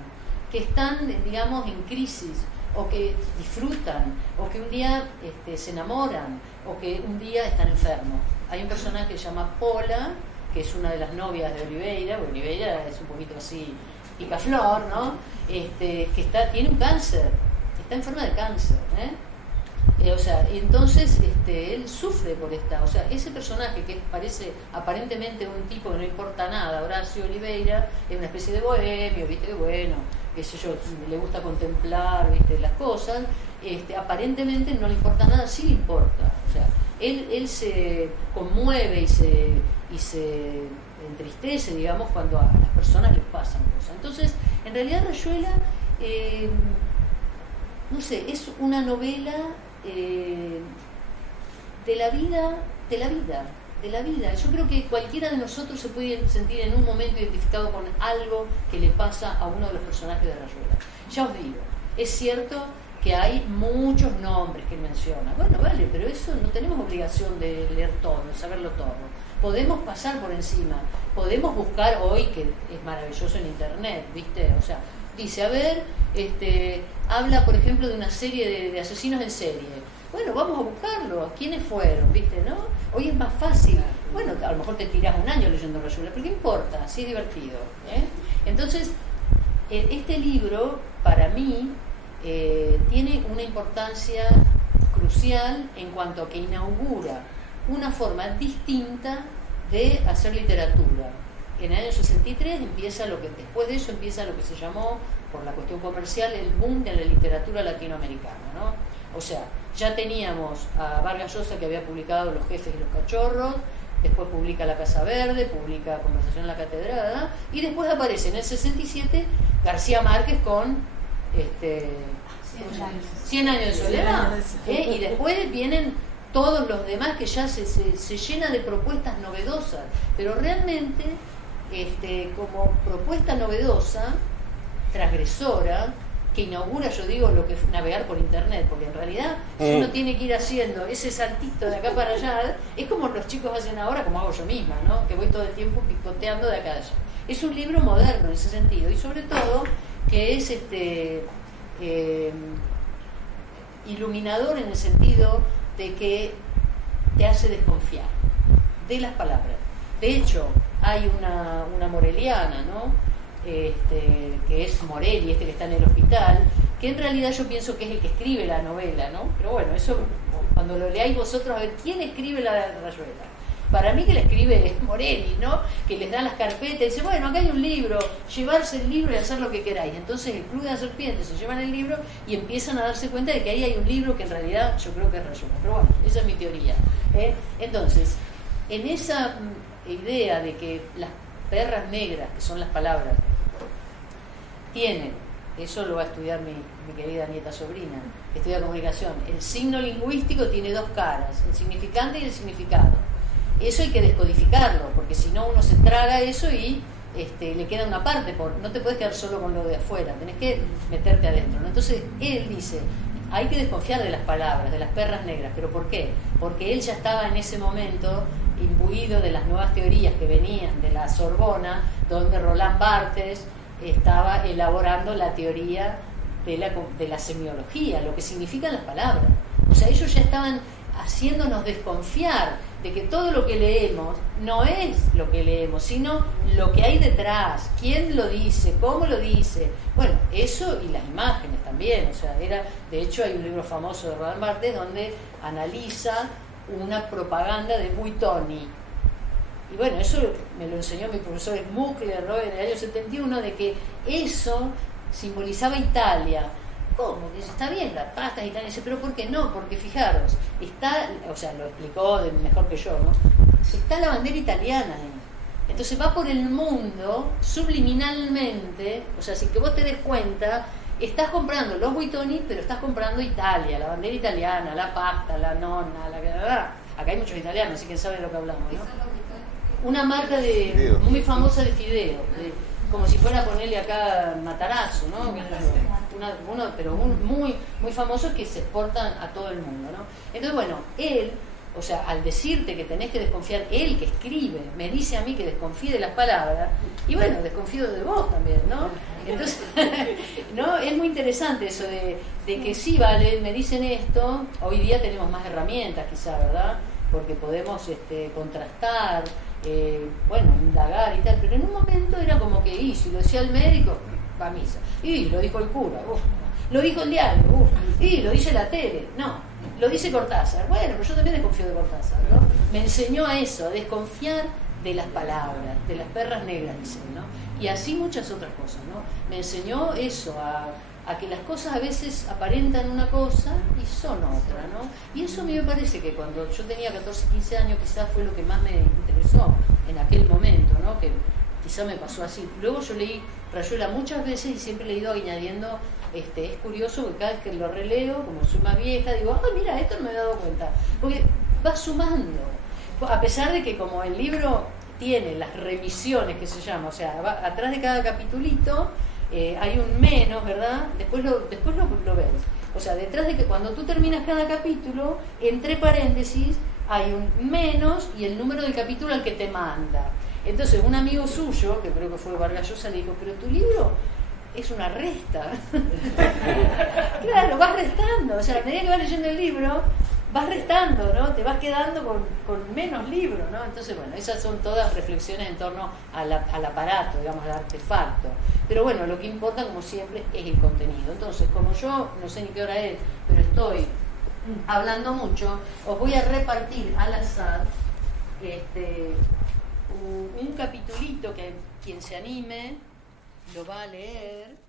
que están, digamos, en crisis, o que disfrutan, o que un día se enamoran, o que un día están enfermos. Hay un personaje que se llama Pola, que es una de las novias de Oliveira, porque Oliveira es un poquito así picaflor, ¿no? Que tiene un cáncer, está enferma de cáncer, o sea, entonces él sufre por esta, o sea, ese personaje que parece aparentemente un tipo que no importa nada, Horacio Oliveira, es una especie de bohemio, viste, que bueno, qué sé yo, le gusta contemplar, viste, las cosas, aparentemente no le importa nada, sí le importa, o sea, él se conmueve y se entristece, digamos, cuando a las personas les pasan cosas. Entonces, en realidad Rayuela, no sé, es una novela de la vida. Yo creo que cualquiera de nosotros se puede sentir en un momento identificado con algo que le pasa a uno de los personajes de Rayuela. Ya os digo, es cierto que hay muchos nombres que él menciona. Bueno, vale, pero eso no tenemos obligación de leer todo, de saberlo todo. Podemos pasar por encima, podemos buscar hoy, que es maravilloso en internet, ¿viste? O sea, dice, a ver, habla, por ejemplo, de una serie de asesinos en serie. Bueno, vamos a buscarlo, ¿quiénes fueron? ¿Viste? ¿No? Hoy es más fácil. Bueno, a lo mejor te tirás un año leyendo Rayuela, pero ¿qué importa? Sí es divertido. Entonces, este libro, para mí, tiene una importancia crucial en cuanto a que inaugura una forma distinta de hacer literatura. en el año 63 empieza lo que, después de eso empieza lo que se llamó, por la cuestión comercial, el boom de la literatura latinoamericana, ¿no? O sea, ya teníamos a Vargas Llosa, que había publicado Los jefes y los cachorros, después publica La Casa Verde, publica Conversación en la Catedral, y después aparece en el 67 García Márquez con 100 años de soledad, y después vienen todos los demás que ya se llena de propuestas novedosas, pero realmente como propuesta novedosa, transgresora, que inaugura, yo digo, lo que es navegar por internet, porque en realidad si uno tiene que ir haciendo ese saltito de acá para allá, es como los chicos hacen ahora, como hago yo misma, ¿no? Que voy todo el tiempo picoteando de acá a allá. Es un libro moderno en ese sentido, y sobre todo que es iluminador en el sentido de que te hace desconfiar de las palabras. De hecho, hay una moreliana, ¿no? Que es Morelli, que está en el hospital, que en realidad yo pienso que es el que escribe la novela, ¿no? Pero bueno, eso cuando lo leáis vosotros, a ver, ¿quién escribe la Rayuela? Para mí que la escribe es Morelli, ¿no? Que les da las carpetas y dice, bueno, acá hay un libro, llevarse el libro y hacer lo que queráis. Entonces el Club de las Serpientes se llevan el libro y empiezan a darse cuenta de que ahí hay un libro que en realidad yo creo que es Rayuela. Pero bueno, esa es mi teoría, ¿eh? Entonces, en esa idea de que las perras negras, que son las palabras, tienen, eso lo va a estudiar mi querida nieta sobrina, que estudia comunicación, el signo lingüístico tiene dos caras, el significante y el significado. Eso hay que descodificarlo, porque si no uno se traga eso y le queda una parte, no te puedes quedar solo con lo de afuera, tenés que meterte adentro, ¿no? Entonces él dice, hay que desconfiar de las palabras, de las perras negras, ¿pero por qué? Porque él ya estaba en ese momento imbuido de las nuevas teorías que venían de la Sorbona, donde Roland Barthes estaba elaborando la teoría de la semiología, lo que significan las palabras. O sea, ellos ya estaban haciéndonos desconfiar de que todo lo que leemos no es lo que leemos, sino lo que hay detrás, quién lo dice, cómo lo dice. Bueno, eso y las imágenes también. O sea, de hecho hay un libro famoso de Roland Barthes donde analiza una propaganda de Buitoni. Y bueno, eso me lo enseñó mi profesor Smuckler, ¿no? En el año 71, de que eso simbolizaba Italia. ¿Cómo? Que está bien, las pastas italianas, pero ¿por qué no? Porque fijaros, está, o sea, lo explicó mejor que yo, ¿no? Está la bandera italiana ahí. Entonces va por el mundo subliminalmente, o sea, sin que vos te des cuenta, estás comprando los Buitoni, pero estás comprando Italia, la bandera italiana, la pasta, la nonna, acá hay muchos italianos, así que saben de lo que hablamos, ¿no? Una marca muy famosa de fideo, como si fuera a ponerle acá Matarazzo, ¿no? Pero muy, muy famosos que se exportan a todo el mundo, ¿no? Entonces, bueno, él, o sea, al decirte que tenés que desconfiar, él que escribe, me dice a mí que desconfíe de las palabras, y bueno, desconfío de vos también, ¿no? Entonces, ¿no? Es muy interesante eso de que sí, vale, me dicen esto, hoy día tenemos más herramientas quizá, ¿verdad? Porque podemos contrastar, bueno, indagar y tal, pero en un momento era como que, si lo decía el médico, va a misa, y lo dijo el cura, lo dijo el diario, y lo dice la tele, no, lo dice Cortázar, bueno, pero yo también desconfío de Cortázar, ¿no? Me enseñó a eso, a desconfiar de las palabras, de las perras negras, dicen, ¿no? Y así muchas otras cosas, ¿no? Me enseñó eso, a que las cosas a veces aparentan una cosa y son otra, ¿no? Y eso a mí me parece que cuando yo tenía 14, 15 años quizás fue lo que más me interesó en aquel momento, ¿no? Que quizás me pasó así. Luego yo leí Rayuela muchas veces y siempre le he ido añadiendo, es curioso porque cada vez que lo releo, como soy más vieja, digo, mira, esto no me he dado cuenta, porque va sumando, a pesar de que como el libro tiene las remisiones que se llama, o sea, atrás de cada capitulito hay un menos, ¿verdad? Después lo ves. O sea, detrás de que cuando tú terminas cada capítulo, entre paréntesis, hay un menos y el número del capítulo al que te manda. Entonces, un amigo suyo, que creo que fue Vargas Llosa, le dijo, pero tu libro es una resta. Claro, vas restando. O sea, a medida que vas leyendo el libro, vas restando, ¿no? Te vas quedando con menos libros, ¿no? Entonces, bueno, esas son todas reflexiones en torno al aparato, digamos, al artefacto. Pero bueno, lo que importa, como siempre, es el contenido. Entonces, como yo no sé ni qué hora es, pero estoy hablando mucho, os voy a repartir al azar un un capitulito que quien se anime lo va a leer.